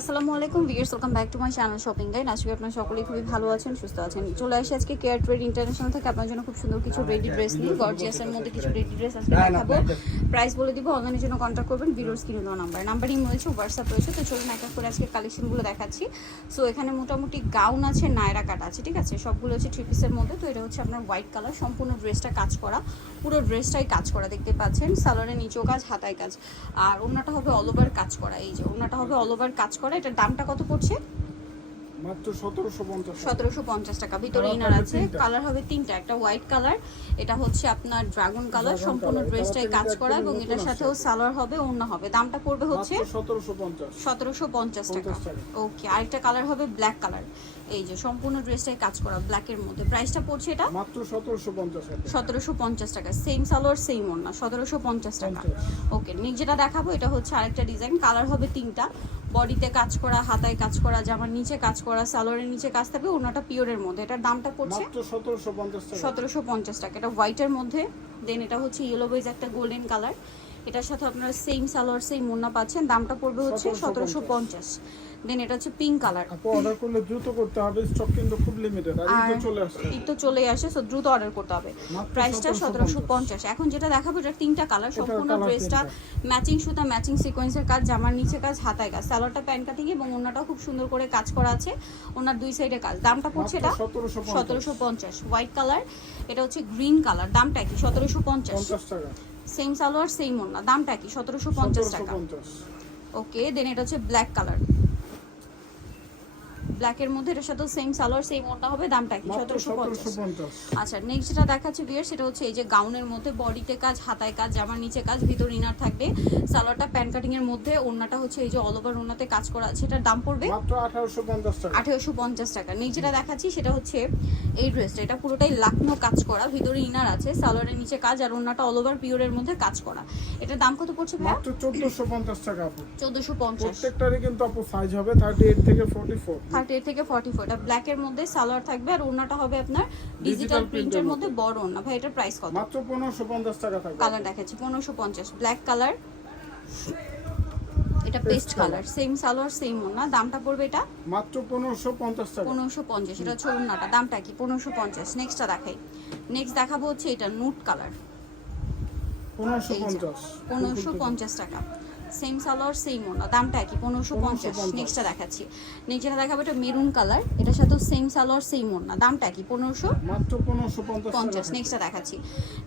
আসসালামু আলাইকুম viewers welcome back to my channel shopping guide আজকে আপনারা সকলেই খুবই ভালো আছেন সুস্থ আছেন। চলে আসি আজকে কেয়ার ট্রেড ইন্টারন্যাশনাল থেকে। আপনার জন্য খুব সুন্দর কিছু রেডি ড্রেস নিয়ে গর্জিয়াসের মধ্যে কিছু রেডি ড্রেস আজকে দেখাবো। প্রাইস বলে দিব অনলাইনের জন্য কন্ট্যাক্ট করবেন ভিডিওর স্ক্রিনে দেওয়া নাম্বার নাম্বার নাম্বারই রয়েছে হোয়াটসঅ্যাপ রয়েছে তো চলুন এক এক করে আজকে কালেকশনগুলো দেখাচ্ছি। সো এখানে মোটামুটি গাউন আছে নায়রা কাট আছে ঠিক আছে? সবগুলো হচ্ছে থ্রি পিসের মধ্যে তো এটা হচ্ছে আপনার হোয়াইট কালার সম্পূর্ণ ড্রেসটা কাজ করা। পুরো ড্রেসটাই কাজ করা দেখতে পাচ্ছেন। সালোয়ারের নিচেও কাজ হাতায় কাজ। আর ওনাটা হবে অল ওভার কাজ করা এই যে ওনাটা হবে অল ওভার কাজ করা এটার দামটা কত পড়ছে? মাত্র পঞ্চাশ। টাকা। ভিতরে Colour ইনার আছে কালার হবে তিনটা একটা হোয়াইট কালার এটা হচ্ছে আপনার ড্রাগন কালার সম্পূর্ণ ড্রেসটাই কাজ করা এবং এটার সাথেও সালোয়ার হবে অন্য হবে। দামটা পড়বে হচ্ছে মাত্র সতেরোশো পঞ্চাশ। সতেরোশো পঞ্চাশ টাকা। ওকে আরেকটা কালার হবে ব্ল্যাক কালার এই যে সম্পূর্ণ ড্রেসটাই কাজ করা ব্ল্যাকের মধ্যে। প্রাইসটা পড়ছে এটা? মাত্র টাকা। সেম সালোয়ার সেম ওড়না। সতেরোশো পঞ্চাশ টাকা। ওকে যেটা দেখাবো এটা হচ্ছে আরেকটা ডিজাইন কালার হবে তিনটা। বডিতে কাজ করা হাতায় কাজ করা জামার নিচে কাজ করা সালোয়ারের নিচে কাজ থাকবে ওনাটা পিওরের মধ্যে। এটার দামটা পড়ছে সতেরোশো পঞ্চাশ সতেরোশো পঞ্চাশ টাকা। এটা হোয়াইটের মধ্যে দেন এটা হচ্ছে ইয়েলো বেজ একটা গোল্ডেন কালার এটার সাথে আপনারা সেম সালোয়ার সেম মুন্না পাচ্ছেন। দামটা পড়বে হচ্ছে সতেরোশো 1750 পঞ্চাশ। দেন এটা হচ্ছে পিঙ্ক কালার অর্ডার করলে দ্রুত করতে হবে স্টক কিন্তু খুব লিমিটেড আর আর চলে আসছে। ঈদ তো চলে আসে সো দ্রুত অর্ডার করতে হবে। প্রাইসটা সতেরোশো পঞ্চাশ। এখন যেটা দেখাবো এটা তিনটা কালার সম্পূর্ণ ড্রেসটা ম্যাচিং সুতা ম্যাচিং সিকোয়েন্সের কাজ জামার নিচে কাজ হাতায় কাজ। সালোয়ারটা প্যান্ট কাটিং এবং ওনাটাও খুব সুন্দর করে কাজ করা আছে। ওনার দুই সাইডে কাজ। দামটা পড়ছে এটা সতেরোশো সতেরোশো পঞ্চাশ। হোয়াইট কালার এটা হচ্ছে গ্রিন কালার দামটা কি সতেরোশো পঞ্চাশ। পঞ্চাশ টাকা। সেম সালোয়ার সেম ওনা দামটা কি? সতেরোশো পঞ্চাশ টাকা। ওকে দেন এটা হচ্ছে ব্ল্যাক কালার ব্ল্যাকের মধ্যে এটার সাথে সেম সালোয়ার সেম ওটা হবে। দামটা কি? সতেরোশো পঞ্চাশ। আচ্ছা নেক্সট যেটা দেখাচ্ছে বিয়ার সেটা হচ্ছে এই যে গাউনের মধ্যে বডিতে কাজ হাতায় কাজ জামার নিচে কাজ ভিতর ইনার থাকবে। সালোয়ারটা প্যান্ট কাটিং এর মধ্যে ওড়নাটা হচ্ছে এই যে অল ওভার ওড়নাতে কাজ করা আছে। এটার দাম পড়বে মাত্র আঠারোশো পঞ্চাশ টাকা। আঠেরোশো পঞ্চাশ টাকা। নেক্সট যেটা দেখাচ্ছি সেটা হচ্ছে এই ড্রেসটা এটা পুরোটাই লাকনো কাজ করা। ভিতরে ইনার আছে সালোয়ারের নিচে কাজ আর ওড়নাটা অল ওভার পিওরের মধ্যে কাজ করা। এটার দাম কত পড়ছে ভাইয়া? মাত্র চোদ্দশো পঞ্চাশ টাকা আপু। চোদ্দোশো পঞ্চাশ। প্রত্যেকটারই কিন্তু আপু সাইজ হবে থার্টি এইট থেকে ফোর্টি ফোর থার্টি এইট থেকে ফর্টি ফোর এটা ব্ল্যাকের মধ্যে সালোয়ার থাকবে আর ওড়নাটা হবে আপনার ডিজিটাল প্রিন্টের এর মধ্যে। বড় ওড়না। ভাই এটার প্রাইস কত? মাত্র পনেরোশো পঞ্চাশ টাকা থাকবে। কালার দেখাচ্ছি পনেরোশো পঞ্চাশ। ব্ল্যাক কালার এটা paste colour same salwar same ওনা দামটা পড়বে এটা? মাত্র পনেরোশো পঞ্চাশ টাকা। পনেরোশো পঞ্চাশ এটা হচ্ছে ওড়নাটা। দামটা কি? পনেরোশো পঞ্চাশ। নেক্সটটা দেখাই। নেক্সট দেখাবো হচ্ছে এটা নুট কালার পনেরোশো এই যে, পঞ্চাশ। পনেরোশো পঞ্চাশ টাকা। সেম সালোয়ার সেম ওনা দামটা কি পনেরোশো পঞ্চাশ। নেক্সটটা দেখাচ্ছি। নেক্সট যেটা দেখাবো এটা মেরুন কালার এটার সাথেও সেম সালোয়ার সেম ওনা দামটা কি পনেরোশো মাত্র পনেরোশো পঞ্চাশ পঞ্চাশ। নেক্সটটা দেখাচ্ছি।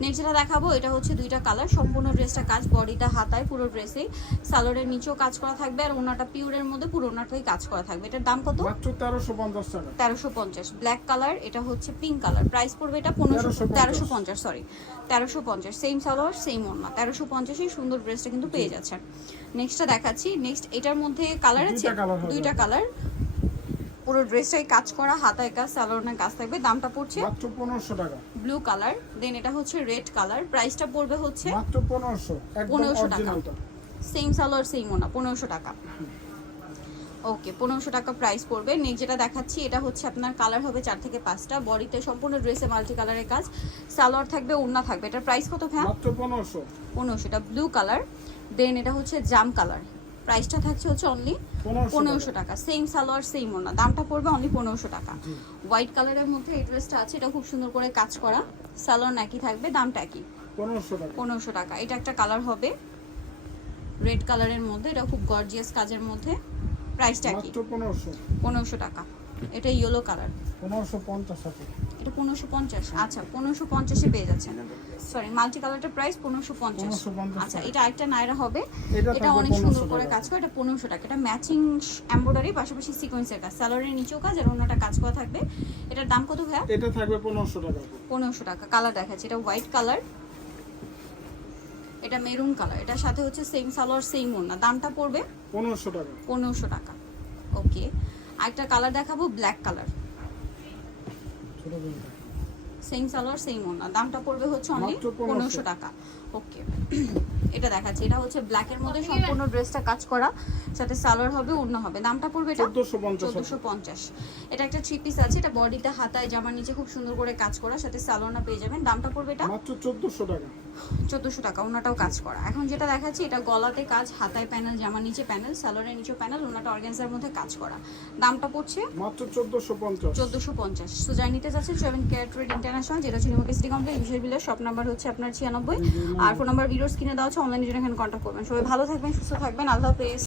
নেক্সট যেটা দেখাবো এটা হচ্ছে দুইটা কালার সম্পূর্ণ ড্রেসটা কাজ বডিটা হাতায় পুরো ড্রেসে সালোয়ারের নিচেও কাজ করা থাকবে আর ওনাটা পিওরের মধ্যে পুরো ওনাটাই কাজ করা থাকবে। এটার দাম কত? মাত্র তেরোশো পঞ্চাশ টাকা। তেরোশো পঞ্চাশ। ব্ল্যাক কালার এটা হচ্ছে পিঙ্ক কালার প্রাইস পড়বে এটা পনেরোশো তেরোশো পঞ্চাশ। সরি তেরোশো পঞ্চাশ। সেম সালোয়ার সেম ওড়না। তেরোশো পঞ্চাশেই সুন্দর ড্রেসটা কিন্তু পেয়ে যাচ্ছেন। নেক্সটটা দেখাচ্ছি। নেক্সট এটার মধ্যে কালার আছে? দুইটা কালার পুরো ড্রেসটাই কাজ করা হাতায় কাজ সালোয়ারের কাজ থাকবে। দামটা পড়ছে মাত্র পনেরোশো টাকা। ব্লু কালার দেন এটা হচ্ছে রেড কালার প্রাইসটা পড়বে হচ্ছে মাত্র পনেরোশো একদম 1500 টাকা। সেম সালোয়ার সেম ওনা পনেরোশো টাকা। ওকে পনেরোশো টাকা প্রাইস পড়বে। নেক্সট যেটা দেখাচ্ছি এটা হচ্ছে আপনার কালার হবে চার থেকে পাঁচটা। বডিতে সম্পূর্ণ ড্রেসে মাল্টি কালারের কাজ। সালোয়ার থাকবে ওড়না থাকবে। এটার প্রাইস কত ভ্যাম মাত্র পনেরোশো। পনেরোশো। এটা ব্লু কালার দেন এটা হচ্ছে জাম কালার। প্রাইসটা থাকছে হচ্ছে অনলি পনেরোশো টাকা। সেম সালোয়ার সেম ওনা দামটা পড়বে অনলি পনেরোশো টাকা। হোয়াইট কালারের মধ্যে এই ড্রেসটা আছে এটা খুব সুন্দর করে কাজ করা। সালোয়ার একই থাকবে দামটা একই। পনেরোশো টাকা। এটা একটা কালার হবে। রেড কালারের মধ্যে এটা খুব গর্জিয়াস কাজের মধ্যে। প্রাইসটা কি পনেরোশো। টাকা। এটা ইয়েলো কালার পনেরোশো পঞ্চাশ এটা পনেরোশো পঞ্চাশ। আচ্ছা পনেরোশো পঞ্চাশে পেয়ে যাচ্ছেন। সরি মাল্টি কালারটার প্রাইস পনেরোশো পঞ্চাশ আচ্ছা এটা আরেকটা নাইরা হবে। এটা অনেক সুন্দর করে কাজ করে এটা পনেরোশো টাকা। এটা ম্যাচিং এমব্রয়ডারি পাশাপাশি সিকোয়েন্সের কাজ। স্যালোয়ারের নিচেও কাজ আর অন্যটা কাজ করা থাকবে। এটার দাম কত ভাইয়া? এটা থাকবে পনেরোশো টাকা। পনেরোশো টাকা। কালার দেখাচ্ছে। এটা হোয়াইট কালার এটা মেরুন কালার এটার সাথে হচ্ছে সেম সালোয়ার সেম ওড়না দামটা পড়বে? পনেরোশো টাকা। পনেরোশো টাকা। ওকে আরেকটা কালার দেখাবো black colour. Same salwar same ওনা দামটা পড়বে হচ্ছে অনলি পনেরোশো। টাকা। ওকে এটা দেখাচ্ছি। এটা হচ্ছে ব্ল্যাকের মধ্যে সম্পূর্ণ ড্রেসটা কাজ করা। সাথে সালোয়ার হবে অন্য হবে। দামটা পড়বে এটা? চোদ্দোশো পঞ্চাশ এটা একটা থ্রি পিস আছে। এটা বডিতে হাতায় জামার নিচে খুব সুন্দর করে কাজ করা। সাথে সালোয়ারটা পেয়ে যাবেন। দামটা পড়বে এটা? মাত্র চোদ্দোশো টাকা। চোদ্দোশো টাকা ওনাটাও কাজ করা। এখন যেটা দেখাচ্ছি এটা গলাতে কাজ হাতায় প্যানেল জামার নিচে প্যানেল সালোয়ারের নিচে প্যানেল ওনাটা অর্গানজার মধ্যে কাজ করা। দামটা পড়ছে? মাত্র চোদ্দোশো পঞ্চাশ। চোদ্দোশো পঞ্চাশ। সো যাই নিতে যাচ্ছে সেভেন কেয়ার ট্রেড ইন্টারন্যাশনাল যেটা হচ্ছে নিমকে সিটি কমপ্লেক্স বিশেষ বিলের শপ নাম্বার হচ্ছে আপনার ছিয়ানব্বই। আর ফোন নাম্বার ভিডিওস কিনে দেওয়া হচ্ছে অনলাইনে জন্য এখানে কন্ট্যাক্ট করবেন। সবাই ভালো থাকবেন সুস্থ থাকবেন আল্লাহ হাফেজ।